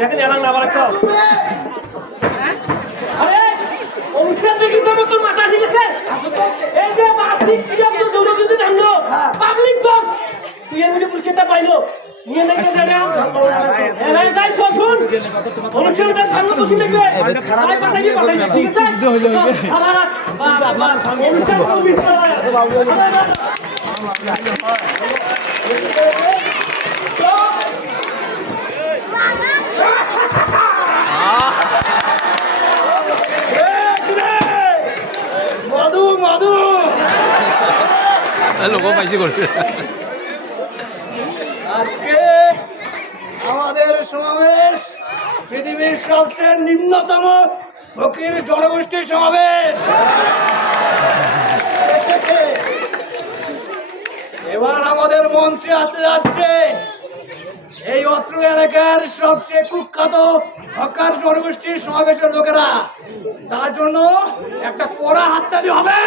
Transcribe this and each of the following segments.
দেখেন এলাম না আবার একটা আরে অনুষ্ঠান দেখি তো তোর মাথা ঠিক আছে এই যে বাসিক ক্রিয়া তো দৌড়ে যদি জানলো পাবলিক তো তুই এর মধ্যে পুরস্কারটা পাইলো নিয়ে নেকে জানা এলাই যাই শুন অনুষ্ঠানটা সামনে বসে নেবে তাই পাঠাই ঠিক আছে আমার অনুষ্ঠান কমপ্লিট করা মধু মধু লোক পাইছি করবে আজকে আমাদের সমাবেশ পৃথিবীর সবচেয়ে নিম্নতম ফকির জনগোষ্ঠীর সমাবেশ। এবার আমাদের মঞ্চে আসতে যাচ্ছে এই অত্র এলাকার সবচেয়ে কুখ্যাত হকার জনগোষ্ঠীর সমাবেশের লোকেরা। তার জন্য একটা কড়া হাততালি হবে।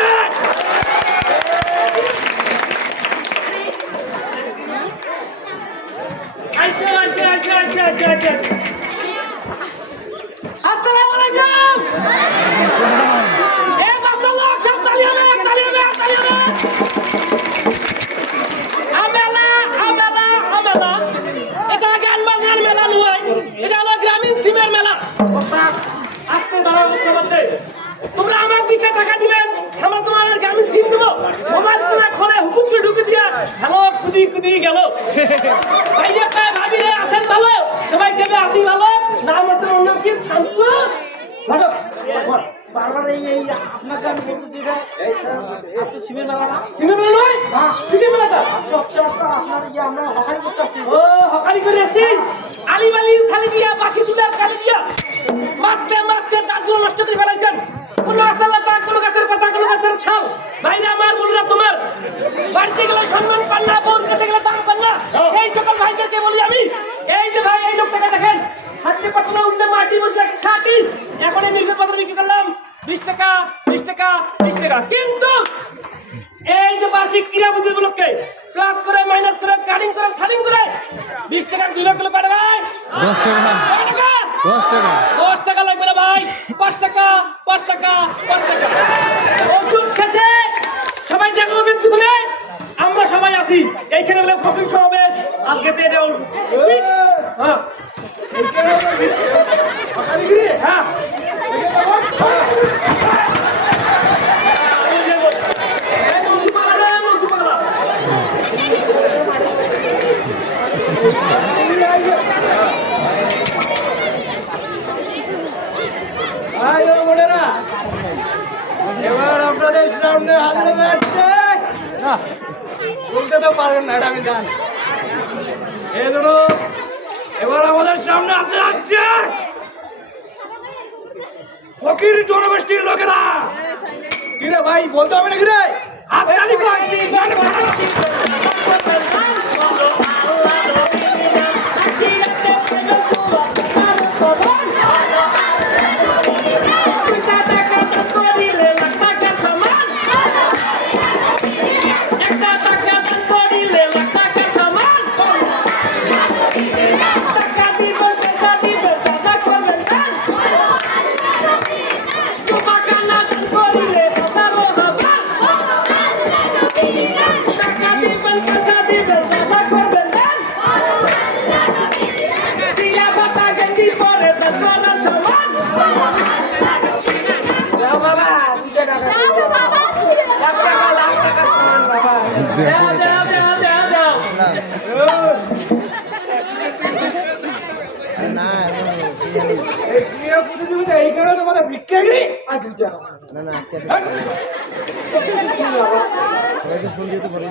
আসসালামু আলাইকুম। এই বাচ্চা লোক সব তালি হবে, তালি হবে, তালি হবে। আমেলা আমেলা আমেলা, এটা গান বাজনার মেলা নয়, এটা হলো গ্রামীণ সিমের মেলা। আস্তে দাঁড়াও, বুঝতে পারতে তোমরা আমার 20 টাকা দিবেন, আমরা তোমাদের গ্রামীণ সিম দেবো। মোবাইল ফোনে খোলে হুকুম করে ঢুকে দিয়া হ্যালো কুদি কুদি গেল। ভাইয়া কয় ভাবিরে আছেন ভালো, সবাই কেবে আসি ভালো। নাম আছে ওর নাম কি শামসু। ভালো বারবার এই আপনাকে আমি বলতেছি এটা আজকে সিমের মেলা না, সিমের মেলা নয়, হ্যাঁ কিসের মেলাটা আজকে হচ্ছে আপনার আমরা হকারি করতে আসছি। ও হকারি করে আসছি, আলিবালি থালি দিয়া বাসি দুলার কালি দিয়া মাস্তে মাস্তে দাঁতগুলো নষ্ট করে ফেলাইছেন। কোনো গাছের লতা, কোনো গাছের পাতা, কোনো গাছের ছাল। ভাইরা আমার বলরা তোমার বাড়িতে গেলে সম্মান পান না, বোন কাছে গেলে দাম পান না। সেই সকল ভাইদেরকে বলি আমি, এই যে ভাই এই লোকটাকে দেখেন হাতে পাতলা উঠলে মাটি বসে খাটি। এখন এই মির্গের পাত্র বিক্রি করলাম 20 টাকা 20 টাকা 20 টাকা। কিন্তু এই যে বার্ষিক ক্রীড়া বুদ্ধিগুলোকে প্লাস করে মাইনাস করে কাটিং করে সালিং করে 20 টাকা 2 লাখ কিলো কাটে ভাই 10 টাকা 10 টাকা 10 টাকা লাগবে না ভাই, 5 টাকা 5 টাকা 5 টাকা। ওষুধ শেষে সবাই দেখা হবে পিছনে, আমরা সবাই আছি এইখানে বলে ফকির সমাবেশ আজকে তো এটা হ্যাঁ হ্যাঁ এবার আপনাদের সামনে হাজির হচ্ছে বলতে তো পারবেন না, এটা আমি জানি। এই জন্য এবার আমাদের সামনে আসতে যাচ্ছে ফকির জনগোষ্ঠীর লোকেরা। কিরে ভাই বলতে হবে না কিরে, হাততালি কর। এইখানে তোমাদের ভিক্ষাগিরি আর 2 টাকা না না ফোন দিতে পারি।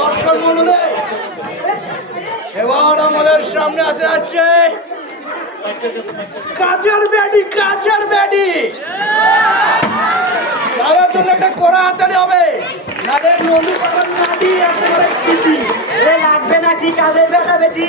দর্শক মন্ডলী, এবার আমাদের সামনে আসে যাচ্ছে কাজের ব্যাডি, কাজের ব্যাডি। তাদের জন্য একটা কড়া হাতালি হবে, তাদের নদী পাড়ার নাটি একেবারে কিটি। লাগবে নাকি কাজের বেটা বেটি?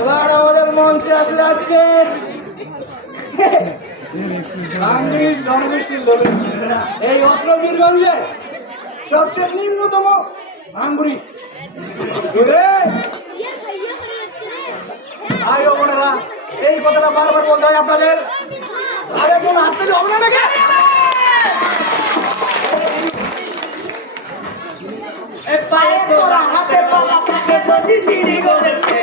এবার আমাদের মঞ্চে আছে এই অত্র বীরগঞ্জে সবচেয়ে নিম্নতম ভাঙ্গুরি বোনেরা, এই কথাটা বারবার বলতে হয় আপনাদের। আরে কোন হাত থেকে হবে না দেখে হাতের পালা থাকে যদি ছিড়ি করেছে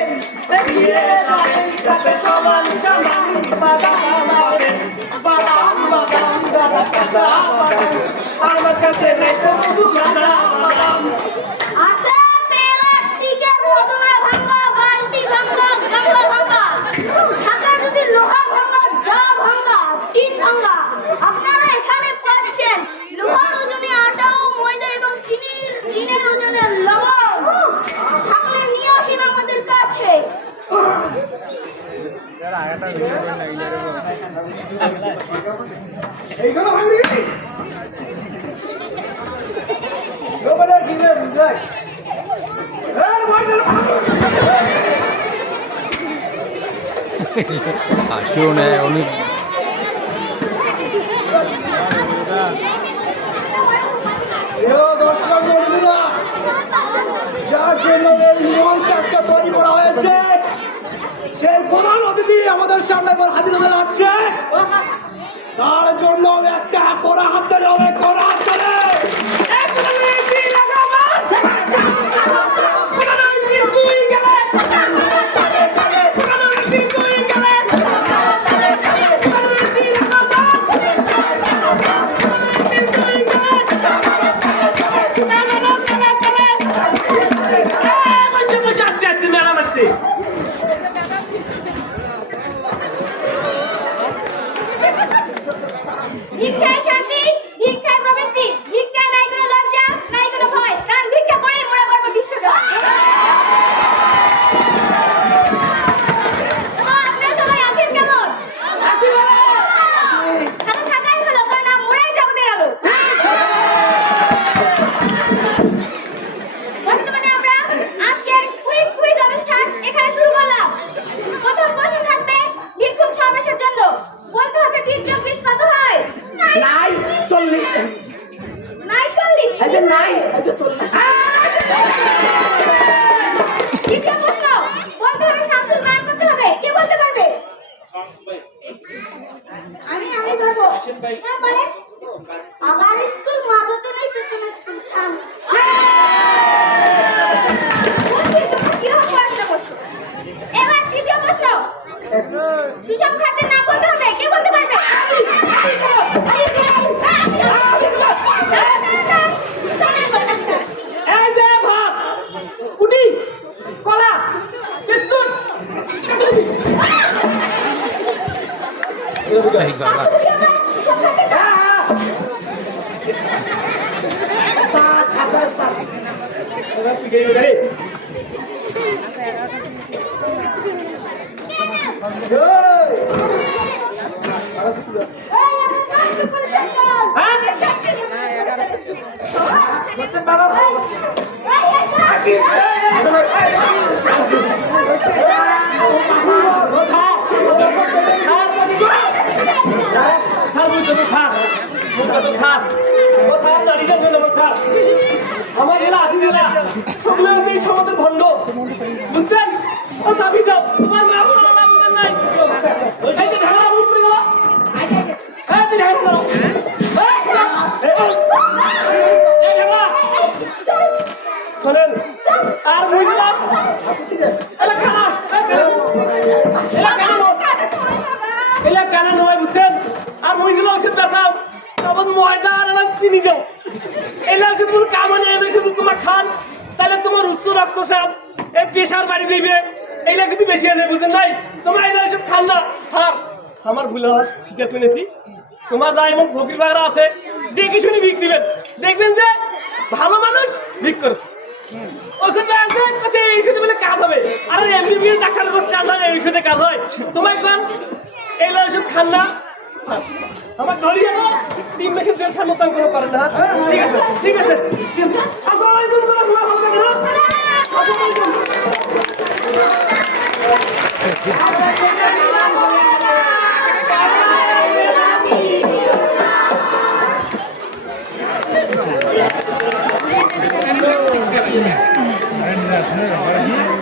আমার কাছে আপনারা এখানে পাচ্ছেন লোহার ওজনে আটা ও ময়দা এবং টিনের ওজনে লবণ থাকলে নিয়ে আসেন আমাদের কাছে। আসুন অনেক দর্শক বন্ধুরা, যার জন্য এই মঞ্চটা তৈরি করা হয়েছে সেই প্রধান অতিথি আমাদের সামনে এবার হাজির হতে যাচ্ছে। তার জন্য একটা কড়া হাত ধরে হবে, কড়া হাত ধরে ভিক্ষায় শান্তি, ভিক্ষায় প্রবৃত্তি, ভিক্ষায় নাই কোনো লজ্জা, নাই কোনো ভয়, কারণ ভিক্ষা করেই মোরা করব বিশ্বজয়। আপনারা সবাই আছেন কেমন? ভালো থাকাই হলো, কারণ মোরাই জগতের আলো। বর্তমানে আমরা আজকের কুইজ অনুষ্ঠান এখানে শুরু করলাম। প্রথম প্রশ্ন থাকবে ভিক্ষুক সমাবেশের জন্য। বলতে হবে 20 কত হয়? নাই 40 নাই 40। আচ্ছা নাই আচ্ছা 40। দ্বিতীয় প্রশ্ন বলতে হবে শামসুল মান করতে হবে। কে বলতে পারবে? আমি পারবো। হ্যাঁ বলে। আমার স্কুল মাঝতে নেই, পেছনে স্কুল শামস। এবার তৃতীয় প্রশ্ন সুষম খাদ্যের নাম বলতে হবে। কে বলতে পারবে? আমার এলা আসি দিলা সকলে এই সমাজের ভণ্ড বুঝছেন? ও চাবি যাও, তোমার নাম নাই ওইটাই তো ঢাকা মুখ পড়ে গেল। হ্যাঁ তুই ঢাকা দাও। শোনেন আর বুঝলাম এলা কেন নয় বুঝছেন? আর মুইগুলো ওষুধ বেচাও তখন ময়দা আর চিনি যাও এলা কিন্তু কাম নেই কিন্তু তোমার খান তাহলে তোমার উচ্চ রক্তচাপ এই প্রেশার বাড়ি দিবে এইলা কিন্তু বেশি আছে বুঝছেন নাই? তোমার এলা ওষুধ খান না স্যার আমার ভুল হয় ঠিক আছে শুনেছি তোমার যা এমন ফকির ভাইরা আছে দেখে শুনে ভিক দিবেন দেখবেন যে ভালো মানুষ ভিক করছে ওখানে আছে কাছে এই খেতে বলে কাজ হবে আর এমবিবিএস ডাক্তারের কাছে কাজ হয় এই খেতে কাজ হয় তোমার কোন এইলা ওষুধ খান না স্যার আমার ধরিয়ে দাও 3 মাসের জেল খান মতো কোনো পারেন না ঠিক আছে ঠিক আছে আসসালামু আলাইকুম তোমার ভালো থাকে না আসসালামু আলাইকুম Yes,